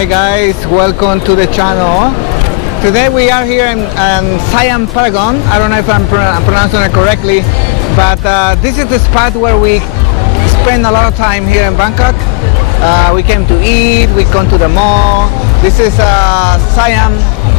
Alright guys, welcome to the channel. Today we are here in Siam Paragon. I don't know if I'm pronouncing it correctly, but this is the spot where we spend a lot of time here in Bangkok. We came to eat, we come to the mall. This is Siam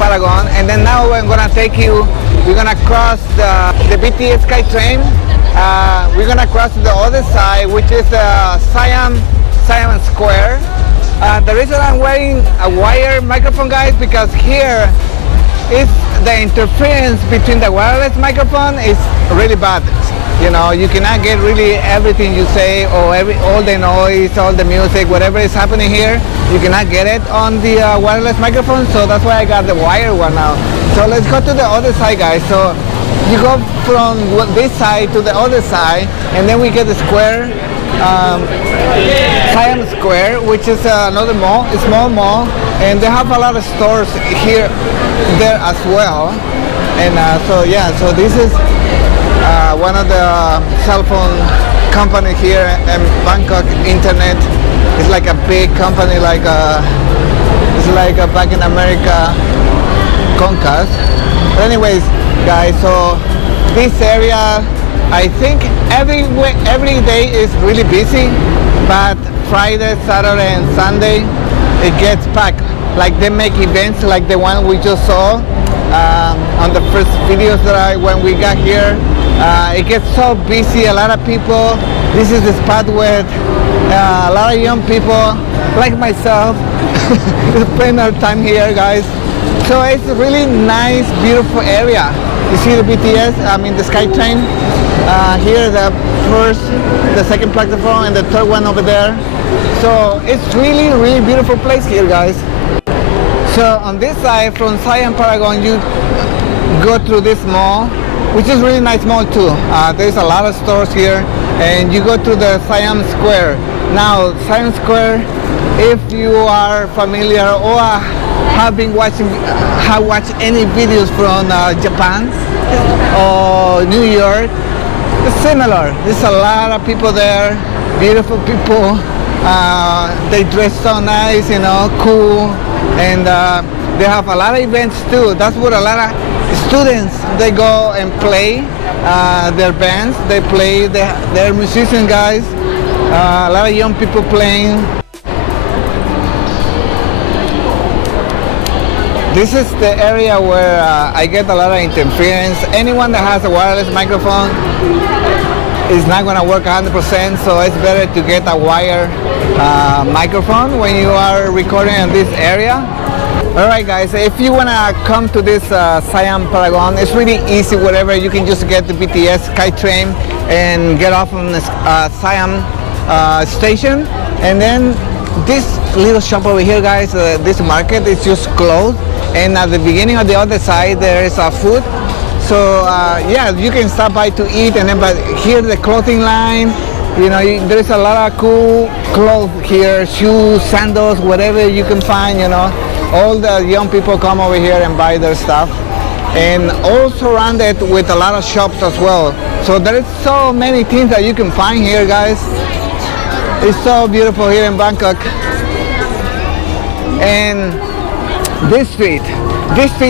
Paragon, and then now we're gonna we're gonna cross the BTS Skytrain. We're gonna cross to the other side, which is Siam Square. The reason I'm wearing a wire microphone, guys, because here is the interference between the wireless microphone is really bad. You know, you cannot get really everything you say, or all the noise, all the music, whatever is happening here, you cannot get it on the wireless microphone. So that's why I got the wire one now. So let's go to the other side, guys. So you go from this side to the other side, and then we get the square, Siam Square, which is another mall, a small mall, and they have a lot of stores there as well. And so yeah, so this is one of the cell phone company here in Bangkok. Internet is like a big company, it's like back in America, Comcast. But anyways, guys, so this area, I think every day is really busy, but Friday, Saturday, and Sunday it gets packed. Like they make events like the one we just saw on the first videos when we got here. It gets so busy, a lot of people. This is the spot where a lot of young people like myself spend our time here, guys. So it's a really nice, beautiful area. You see the BTS, the Skytrain. Here the first, the second platform, and the third one over there. So it's really, really beautiful place here, guys. So on this side from Siam Paragon, you go through this mall, which is really nice mall too. There's a lot of stores here, and you go to the Siam Square. Now Siam Square, if you are familiar or have watched any videos from Japan or New York, it's similar. There's a lot of people there, beautiful people. They dress so nice, you know, cool, and they have a lot of events too. That's what a lot of students, they go and play their bands. They play, they're musician guys. A lot of young people playing. This is the area where I get a lot of interference. Anyone that has a wireless microphone is not going to work 100%, so it's better to get a wire microphone when you are recording in this area. Alright guys, if you want to come to this Siam Paragon, it's really easy. Whatever, you can just get the BTS Skytrain and get off on the Siam Station, and then this little shop over here, guys, this market is just closed, and at the beginning of the other side there is food. So yeah, you can stop by to eat, and then but here the clothing line, you know, there's a lot of cool clothes here, shoes, sandals, whatever you can find, you know. All the young people come over here and buy their stuff, and all surrounded with a lot of shops as well. So there is so many things that you can find here, guys. It's so beautiful here in Bangkok. And this street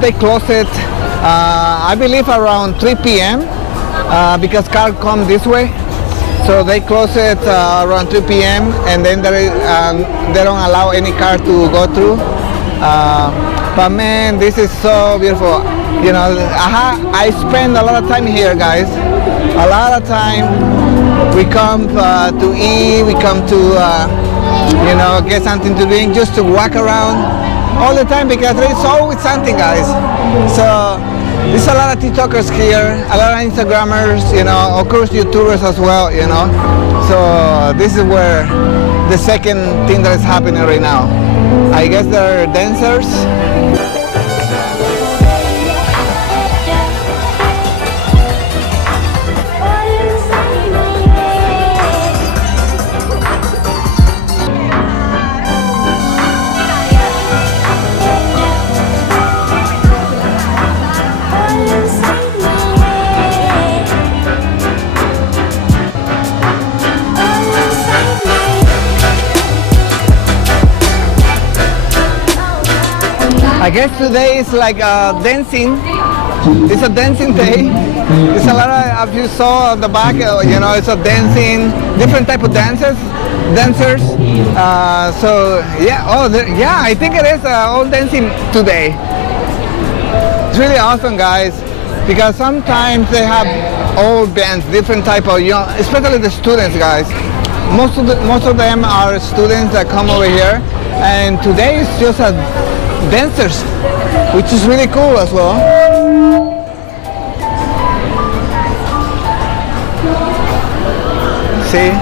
they close it I believe around 3 p.m. Because cars come this way, so they close it around 3 p.m. and then they don't allow any car to go through. But man, this is so beautiful. You know, I spend a lot of time here, guys. A lot of time. We come to eat, we come to you know, get something to drink, just to walk around all the time, because there's always something, guys. So there's a lot of TikTokers here, a lot of Instagrammers, you know, of course YouTubers as well, you know. So this is where the second thing that is happening right now. I guess they're dancers. I guess today is like dancing. It's a dancing day. It's a lot of, if you saw at the back, you know, it's a dancing, different type of dancers. So yeah, yeah, I think it is all dancing today. It's really awesome, guys, because sometimes they have all bands, different type of, you know, especially the students, guys. Most of them are students that come over here, and today is just a dancers, which is really cool as well. See?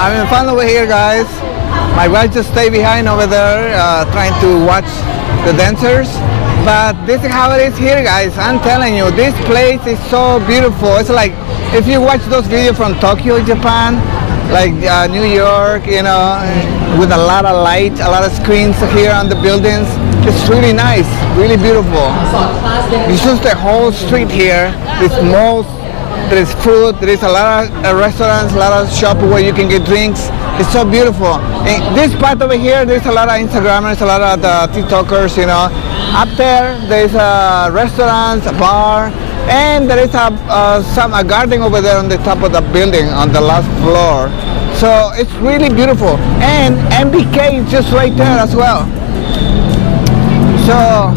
Having fun over here, guys. My wife just stayed behind over there trying to watch the dancers. But this is how it is here, guys. I'm telling you, this place is so beautiful. It's like if you watch those videos from Tokyo, Japan, like New York, you know, with a lot of lights, a lot of screens here on the buildings. It's really nice, really beautiful. It's just the whole street here. There's malls. There is food, there is a lot of restaurants, a lot of shops where you can get drinks. It's so beautiful. In this part over here, there's a lot of Instagrammers, a lot of TikTokers, you know. Up there's restaurants, a bar, and there is a garden over there on the top of the building on the last floor. So it's really beautiful. And MBK is just right there as well. So,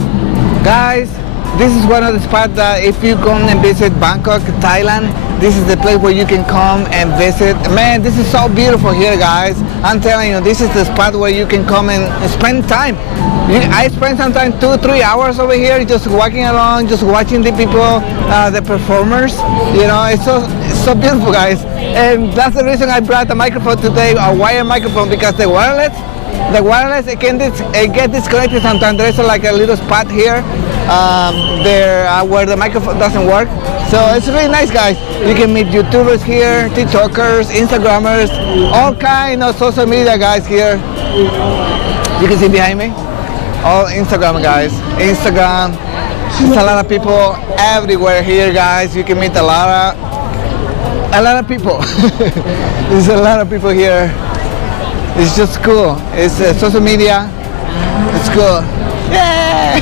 guys, this is one of the spots that if you come and visit Bangkok, Thailand, this is the place where you can come and visit. Man, this is so beautiful here, guys. I'm telling you, this is the spot where you can come and spend time. I spend sometimes 2-3 hours over here just walking along, just watching the people, the performers. You know, it's so beautiful, guys. And that's the reason I brought the microphone today, a wire microphone, because the wireless, it can get disconnected sometimes. There's like a little spot here where the microphone doesn't work. So it's really nice, guys. You can meet YouTubers here, TikTokers, Instagrammers, all kind of social media guys here. You can see behind me, all Instagram guys. Instagram. There's a lot of people everywhere here, guys. You can meet a lot of people. There's a lot of people here. It's just cool. It's social media. It's cool. Yeah!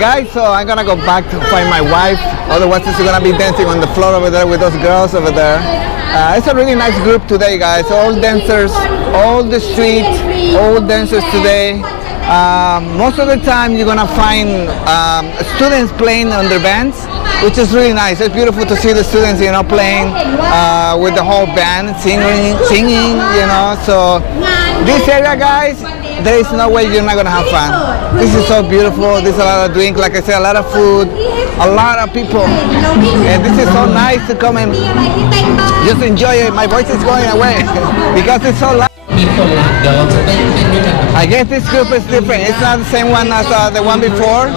Guys, so I'm gonna go back to find my wife. Otherwise, she's gonna be dancing on the floor over there with those girls over there. It's a really nice group today, guys. All dancers, all the street, all dancers today. Most of the time, you're gonna find students playing on their bands, which is really nice. It's beautiful to see the students, you know, playing with the whole band, singing, you know. So this area, guys, there is no way you're not gonna have fun. This is so beautiful. There's a lot of drink, like I said, a lot of food, a lot of people, and this is so nice to come and just enjoy it. My voice is going away because it's so loud. I guess this group is different. It's not the same one as the one before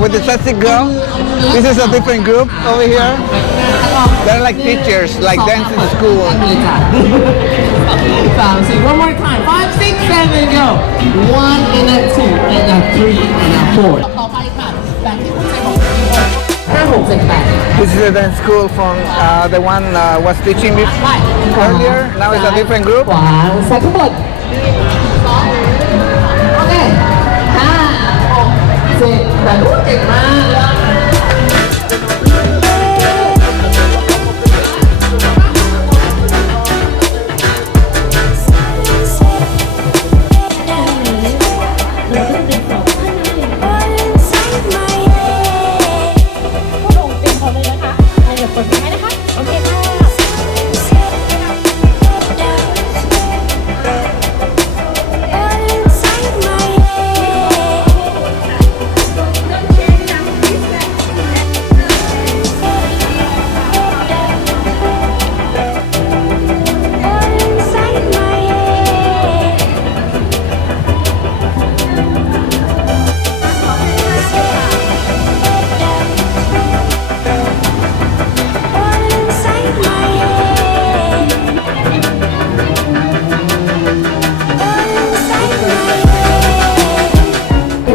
with the sexy girl. This is a different group over here. They're like teachers, like dancing school. 5, 6, one more time. 5, 6, 7, go. 1 and a 2 and a 3 and a 4. ต่อไปค่ะแบบที่คุณเจบอก 6 7 This is a dance school from the one was teaching me ไป earlier. Now it's a different group. ขวาซ้ายทั้งหมดโอเค5 6 7 8เก่งมากเลย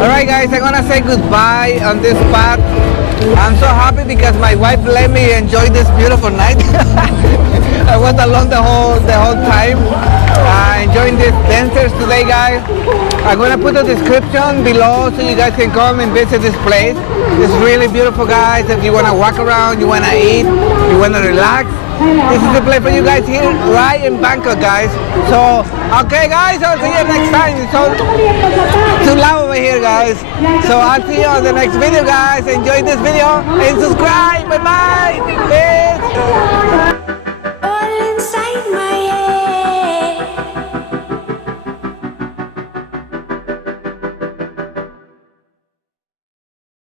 Alright guys, I'm gonna say goodbye on this part. I'm so happy because my wife let me enjoy this beautiful night. I was alone the whole time. Enjoying these dancers today, guys. I'm gonna put a description below so you guys can come and visit this place. It's really beautiful, guys. If you wanna walk around, you wanna eat, you wanna relax, this is the place for you guys here, right in Bangkok, guys. So, okay, guys, I'll see you next time. It's so too loud over here, guys. So I'll see you on the next video, guys. Enjoy this video and subscribe. Bye bye. Peace.